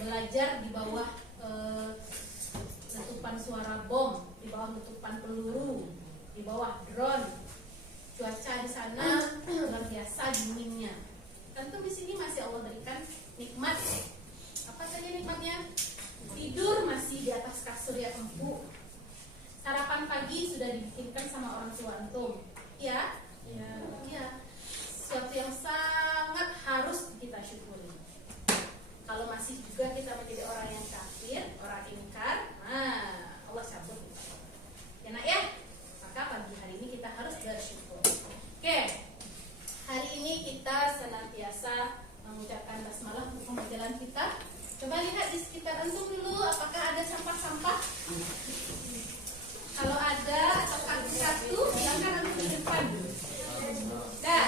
belajar di bawah letupan suara bom, di bawah letupan peluru, di bawah drone. Cuaca di sana luar biasa dinginnya. Tentu di sini masih Allah berikan nikmat. Apa saja nikmatnya? Tidur masih di atas kasur yang empuk. Sarapan pagi sudah dibikinkan sama orang tua antum. Ya? Ya. Sesuatu yang sangat harus kita syukuri. Kalau masih juga kita menjadi orang yang kafir, orang ingkar, Allah cabut. Ya nak ya? Maka pagi hari ini kita harus bersyukur. Oke. Hari ini kita senantiasa mengucapkan basmalah untuk pembelajaran kita. Coba lihat di sekitar antum dulu, apakah ada sampah-sampah? Kalau ada atau satu, silakan antum di depan. Nah,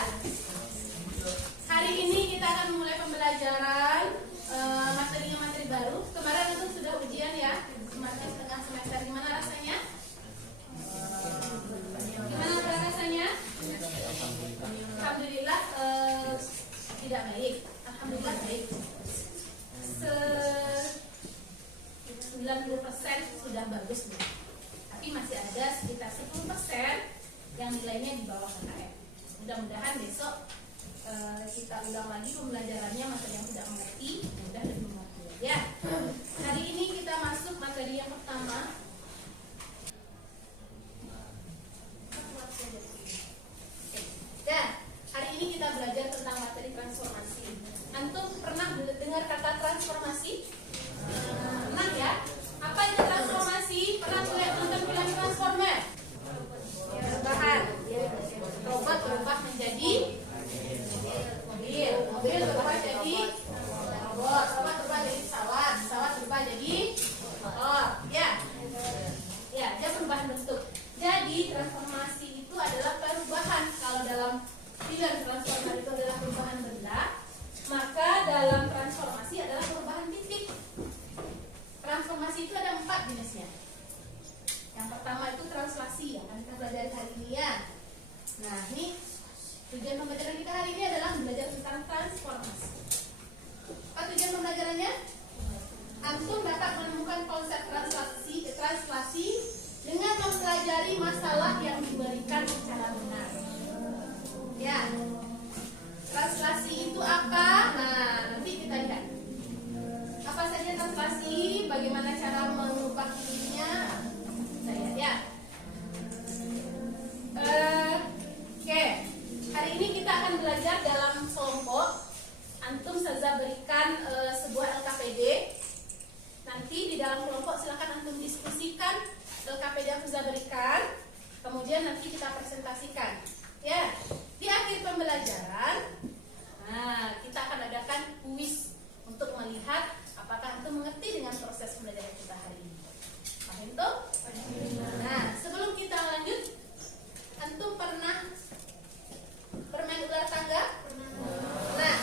hari ini kita akan memulai pembelajaran materi baru. Kemarin antum sudah ujian ya, kemarin setengah semester. Gimana rasanya? Gimana rasanya? Alhamdulillah tidak baik. Alhamdulillah baik. 90% sudah bagus nih. Tapi masih ada sekitar 10% yang nilainya di bawah KKM. Mudah-mudahan besok kita ulang lagi pembelajarannya, materi yang tidak mengerti mudah lebih mengerti ya. Hari ini kita masuk materi yang pertama. Dan hari ini kita belajar tentang materi transformasi. Antum pernah dengar kata transformasi? Pernah ya? Apa itu transformasi? Pernah lihat nonton film Transformer? Perubahan. Robot berubah menjadi mobil berubah jadi robot berubah jadi pesawat berubah jadi motor. Ya, dia perubahan bentuk. Jadi transformasi itu adalah perubahan. Kalau dalam film Transformer itu adalah perubahan benda, maka dalam transformasi adalah perubahan titik. Transformasi itu ada 4 jenisnya. Yang pertama itu translasi, yang akan kita belajar hari ini ya. Nah, ini tujuan pembelajaran kita hari ini adalah belajar tentang transformasi. Apa tujuan pembelajarannya? Antum dapat menemukan konsep translasi dengan mempelajari masalah yang diberikan secara benar. Ya, translasi itu apa? Nah, nanti kita lihat. Apa saja translasi? Bagaimana cara mengubah dirinya? Kita lihat ya. Oke. Hari ini kita akan belajar dalam kelompok. Antum saja berikan sebuah LKPD. Nanti di dalam kelompok silakan antum diskusikan LKPD yang sudah berikan. Kemudian nanti kita presentasikan. Ya. Di akhir pembelajaran, kita akan adakan kuis untuk melihat apakah antum mengerti dengan proses pembelajaran kita hari ini. Paham toh? Nah, sebelum kita lanjut, antum pernah bermain ular tangga? Nah,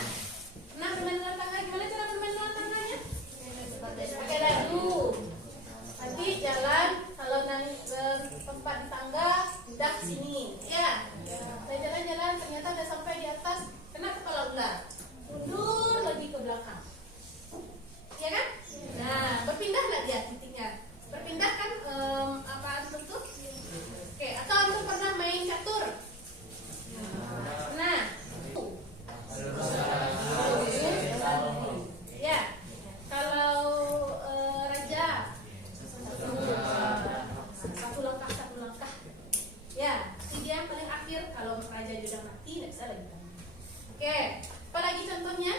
pernah bermain ular tangga? Gimana cara bermain ular tangganya? Pakai dadu. Nanti jalan, kalau naik ke tempat di tangga, udah sini. Ya. Saya jalan-jalan, ternyata udah sampai di atas, kena kepala ular. Mundur lagi ke belakang. Ya kan? Nah, berpindah nggak dia titiknya? Berpindah kan apa antum tuh? Oke, atau antum pernah main catur? Nah, ya. Kalau raja satu langkah. Ya, dia yang paling akhir. Kalau raja sudah mati, tidak bisa lagi. Oke, apalagi contohnya?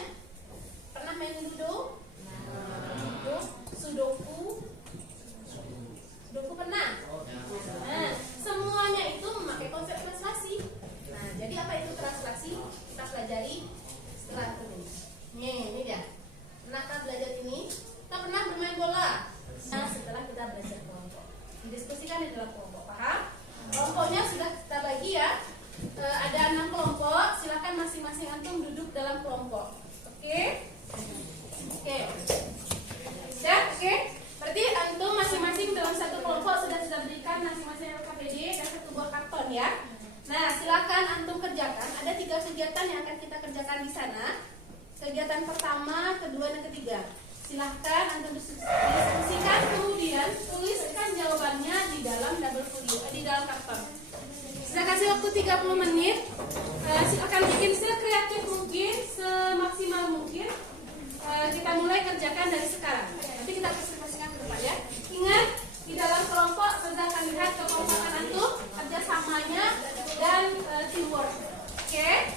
Pernah main ludo? Sudoku pernah. Nah, semuanya itu memakai konsep translasi. Nah, jadi apa itu translasi? Kita pelajari setelah ini. Ini dia. Pernahkah belajar ini? Kita pernah bermain bola. Nah, setelah kita belajar kelompok, didiskusikan di dalam kelompok. Paham? Kelompoknya sudah kita bagi ya. Ada 6 kelompok. Silakan masing-masing antum duduk dalam kelompok. Oke? Oke. Oke. Berarti antum masing-masing dalam satu kelompok sudah berikan masing-masing LKPD dan satu buah karton ya. Nah, silakan antum kerjakan. Ada 3 kegiatan yang akan kita kerjakan di sana. Kegiatan pertama, kedua, dan ketiga. silahkan antum diskusikan, kemudian tuliskan jawabannya di dalam double folio, di dalam karton. Saya kasih waktu 30 menit. Silakan bikin sekreatif mungkin, semaksimal mungkin. Kita mulai kerjakan dari sekarang. Nanti kita presentasikan ke depan ya. Ingat, di dalam kelompok Ustazah akan lihat kekompakan antum, kerjasamanya dan teamwork. Oke?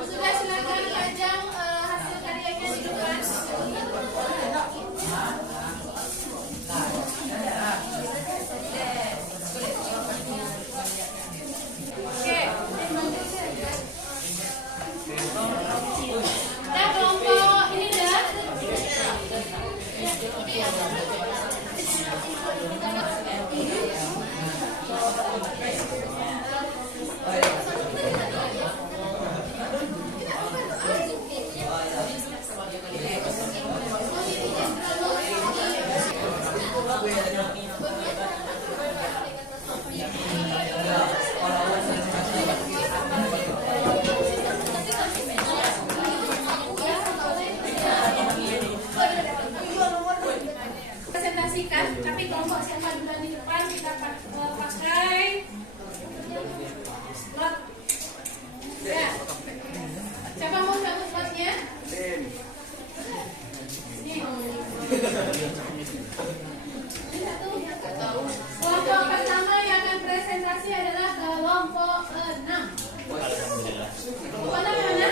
Sudah, silakan pajang hasil karyanya di depan. Oke. Nah, kelompok ini dah. Presentasikan, tapi kelompok siapa duluan di depan kita pakai slot. Ya. Siapa mau cabut slotnya? Kelompok pertama yang akan presentasi adalah kelompok 6. Pada mana?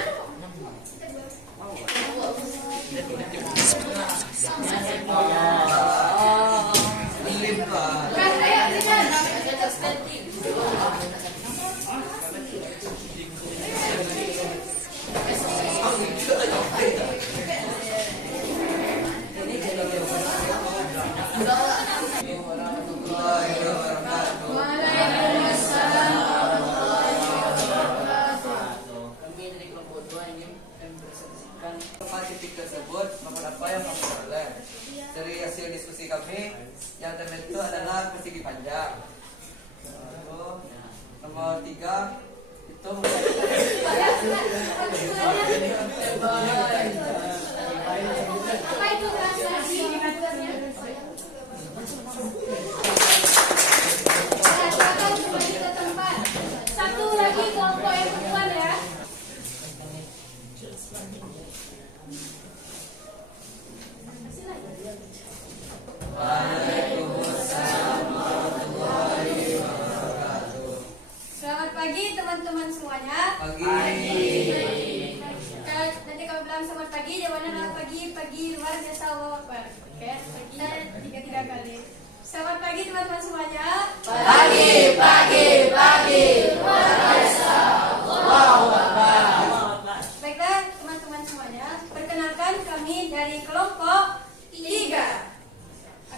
Tersebut nomor apa yang kamu peroleh dari hasil diskusi kami yang terbentuk adalah persegi panjang. Lalu, nomor 3 itu apa itu transaksi? Selamat pagi teman-teman semuanya. Pagi. Baiklah teman-teman semuanya, perkenalkan kami dari kelompok 3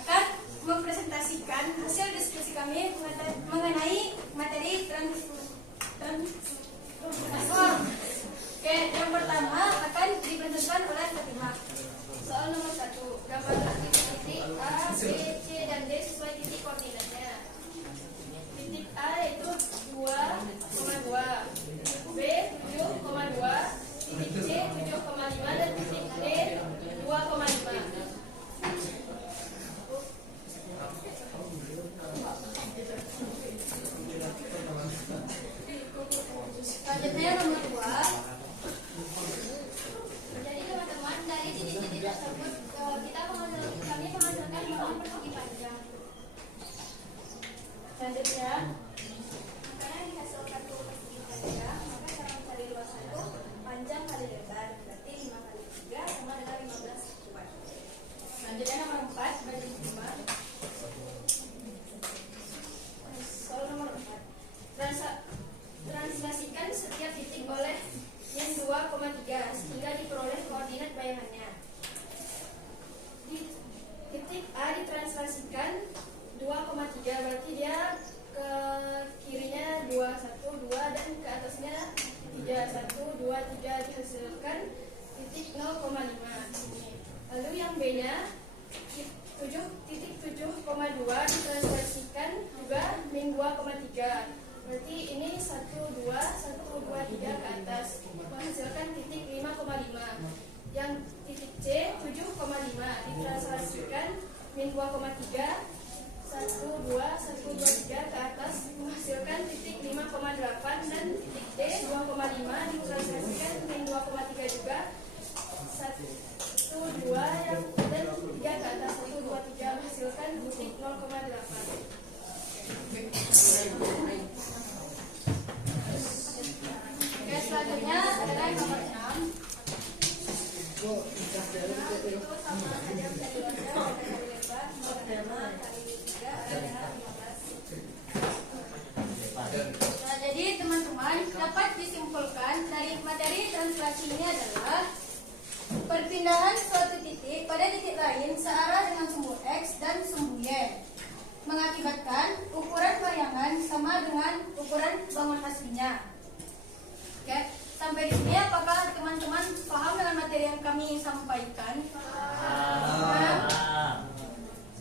akan mempresentasikan hasil diskusi kami mengenai materi transform. Oke, yang pertama akan dipresentasikan oleh Fatimah. Soal nomor 1, gambarkan titik A, B, C, dan D sesuai titik koordinatnya. Titik A yaitu 2,2, B 7,2, titik C 7,5, dan titik D 2,5. Selanjutnya nomor 2. Jadi teman-teman, dari titik-titik tersebut kami menghasilkan ruang persegi panjang. Selanjutnya, makanya dihasilkan ruang persegi panjang, maka cara mencari luas satu panjang kali lebar, berarti 5 kali 3 sama dengan 15 kuat. Selanjutnya nomor 4, bagi 5. Soal nomor 4. Translasikan setiap titik oleh yang 2,3 sehingga diperoleh koordinat bayangannya. Di titik A ditranslasikan 2,3, berarti dia ke kirinya 2, 1, 2, dan ke atasnya 3, 1, 2, 3 dihasilkan titik 0,5. Lalu yang B nya titik 7,2 ditranslasikan juga min 2,3. Berarti ini 1, 2, 3 ke atas menghasilkan titik 5,5. Yang titik C 7,5 ditranslasikan min 2,3, 1, 2, 3 ke atas menghasilkan titik 5,8, dan titik D 2,5 ditranslasikan min 2,3 juga, 1, 2 dan 3 ke atas, 1, 2, 3 menghasilkan titik 0,8. Oke, selanjutnya adalah nomor 6. Itu sama saja bisa dibaca kali lebar, 0,5 kali 3 adalah 15. Nah, jadi teman-teman dapat disimpulkan dari materi translasi ini adalah perpindahan suatu titik pada titik lain searah dengan sumbu X dan sumbu Y mengakibatkan ukuran bayangan sama dengan ukuran bangun aslinya. Oke, sampai di sini apakah teman-teman paham dengan materi yang kami sampaikan?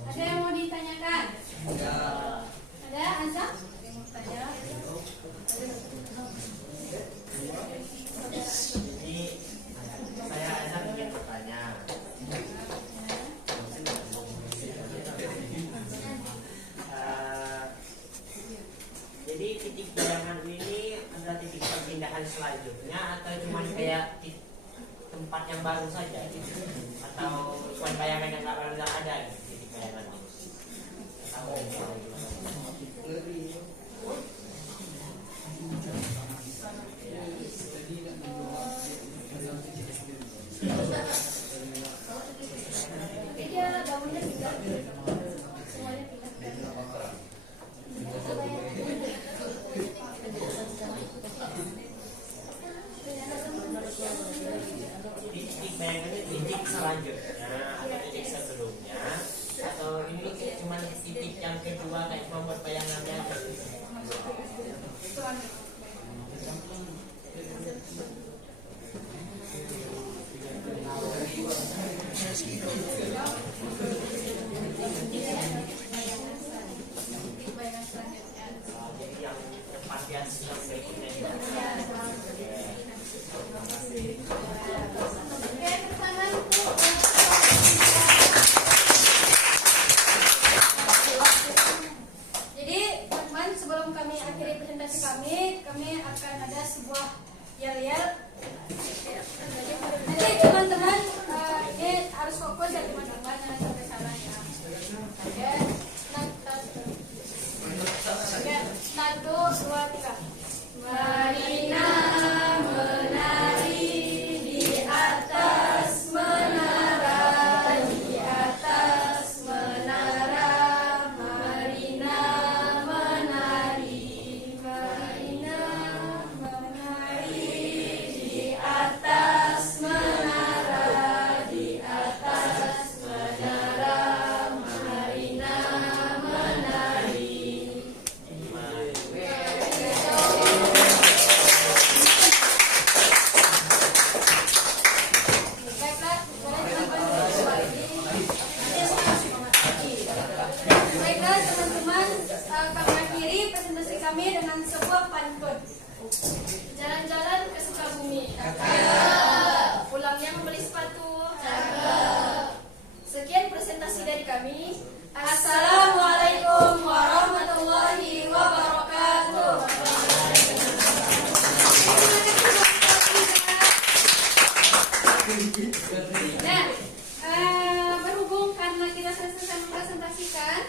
Ada yang mau ditanyakan? Ada, Ansa? Ada yang mau tanya? Ini saya ada bikin pertanyaan. Jadi titik bayangan ini adalah titik perpindahan selanjutnya atau cuma kayak tempat yang baru saja, atau cuma bayangan yang nggak ada gitu, titik bayangan Dia bangunnya juga semuanya pindah. titik bayangan ini titik selanjutnya atau titik sebelumnya, atau ini cuma titik yang kedua kayak cuma buat bayangannya aja. Jadi yang depan dia berikutnya juga. Oke, pertama itu jadi teman-teman, sebelum kami akhiri presentasi kami akan ada sebuah yel-yel. Jadi teman-teman ini harus fokus ya teman-teman, jangan sampai salah. kami dengan sebuah pantun. Jalan-jalan ke Sukabumi. Pulangnya membeli sepatu. Sekian presentasi dari kami. Assalamualaikum warahmatullahi wabarakatuh. Nah, berhubung karena kita selesai mempresentasikan,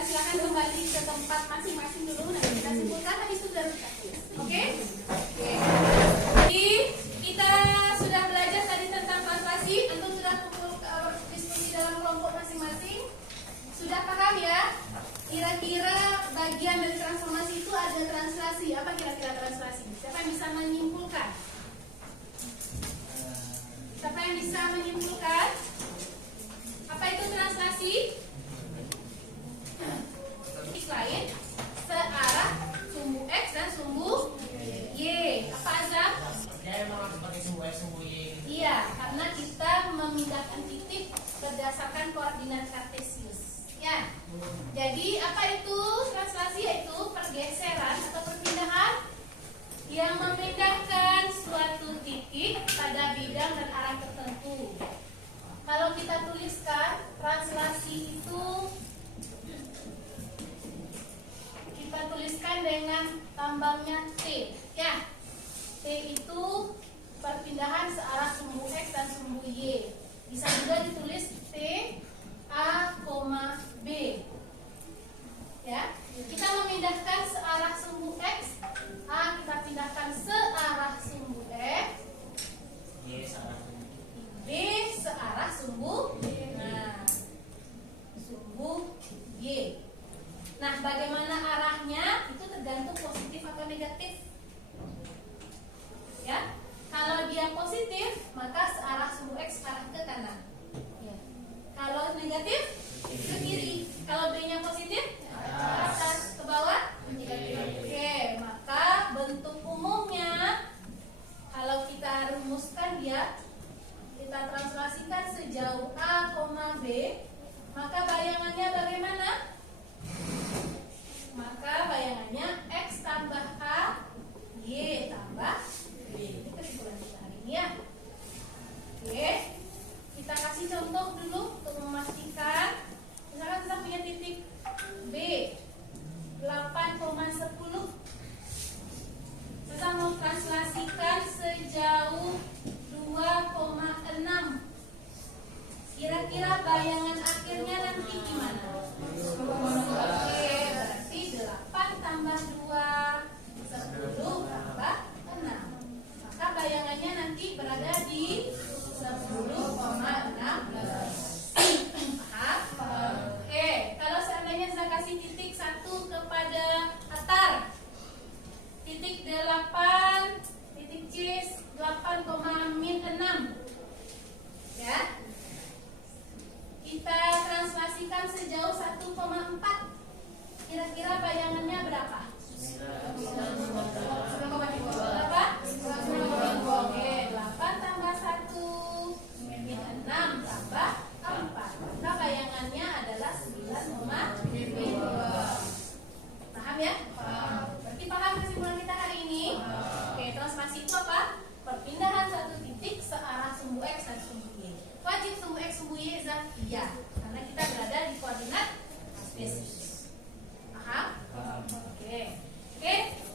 silakan kembali ke tempat masing-masing dulu. Nanti kita simpulkan, habis itu baru kita tulis. Oke? Oke. Jadi kita sudah belajar tadi tentang translasi. Antum sudah diskusi dalam kelompok masing-masing. Sudah paham ya? Kira-kira bagian dari transformasi itu ada translasi. Apa kira-kira translasi? Siapa yang bisa menyimpulkan? Siapa yang bisa menyimpulkan? Apa itu translasi? Lain searah sumbu X dan sumbu Y. Apa Azam? Dia memang seperti sumbu X, sumbu Y. Iya, karena kita memindahkan titik berdasarkan koordinat kartesius. Ya. Jadi apa itu translasi? Yaitu pergeseran atau perpindahan yang memindahkan suatu titik pada bidang dan arah tertentu. Kalau kita tuliskan translasi itu, kita tuliskan dengan tambangnya T. Ya, T itu perpindahan searah sumbu X dan sumbu Y. Bisa juga ditulis T A, B. Ya, kita memindahkan searah sumbu X. A kita pindahkan searah sumbu X. Y searah sumbu. B searah sumbu. Nah, sumbu Y. Nah, bagaimana arahnya itu tergantung positif atau negatif. Ya, kalau dia positif maka searah sumbu X arah ke kanan. Ya. Kalau negatif ke kiri. Kalau B-nya positif ke atas, ke bawah. Oke, maka bentuk umumnya kalau kita rumuskan dia, kita translasikan sejauh A, B, maka bayangannya bagaimana? Maka bayangannya X tambah A, Y tambah B. Ini kesimpulan kita hari ini ya. Oke, kita kasih contoh dulu untuk memastikan. Misalkan kita punya titik B 8,10. Kita mau translasikan sejauh 2,6. Kira-kira bayangan akhirnya nanti gimana? Oke, berarti 8 tambah 2 10 tambah 6. Maka bayangannya nanti berada di 10,16. Paham? Oke, kalau seandainya saya kasih titik 1 kepada atar, titik 8, titik C 8,6. Ya, kita translasikan sejauh 1,4. Kira-kira bayangannya berapa? Berapa? Oke, 8 tambah 1 min 6 tambah 4. Maka bayangannya adalah 9,2. Paham ya? Berarti paham kesimpulan kita hari ini? Oke, translasi itu apa? Perpindahan satu titik searah sumbu X dan sumbu Y. Wajib sumbu X, sumbu Y iya, karena kita berada di koordinat kartesius. Paham? Oke.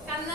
Karena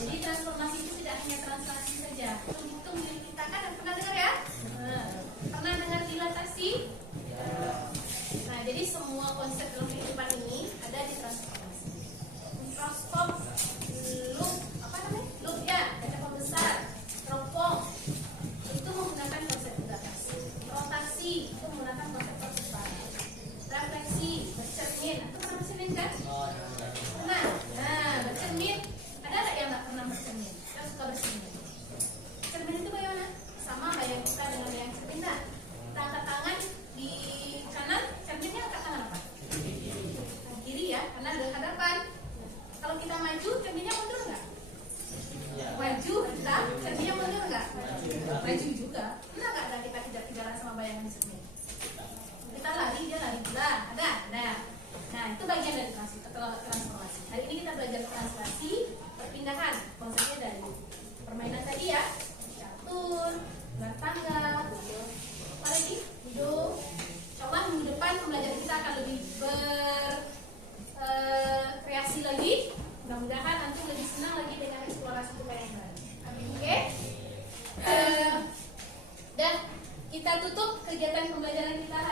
Jadi transformasi itu tidak hanya translasi saja. Hitung diri kita kan pernah dengar ya? Pernah dengar dilatasi? Nah, jadi semua konsep dalam kehidupan ini ada di transformasi. Transform loop, apa namanya? Loop ya, kaca pembesar, teropong. Itu menggunakan konsep dilatasi. Rotasi itu menggunakan konsep perputaran. Refleksi, bercermin, itu pernah bercermin kan? Nah, bercermin. Ada nggak yang nggak pernah bercermin? Kita suka bercermin. Cermin itu bagaimana? Sama kayak kita dengan yang cermin. Nah, kita angkat tangan di kanan, cerminnya angkat tangan apa? Kiri ya, karena ada hadapan. Kalau kita maju, cerminnya mundur nggak? Maju, kita cerminnya mundur nggak? Maju juga. Pernah nggak ada kita kejar-kejaran sama bayangan cermin? Kita lari, dia lari pula. Ada? Nah, itu bagian dari transformasi. Hari ini kita belajar translasi, perpindahan. Konsepnya dari permainan tadi ya, catur, ular tangga, apa lagi? Ludo. Coba minggu depan pembelajaran kita akan lebih berkreasi lagi. Mudah-mudahan nanti lebih senang lagi dengan eksplorasi kita yang baru. Oke? Dan kita tutup kegiatan pembelajaran kita hari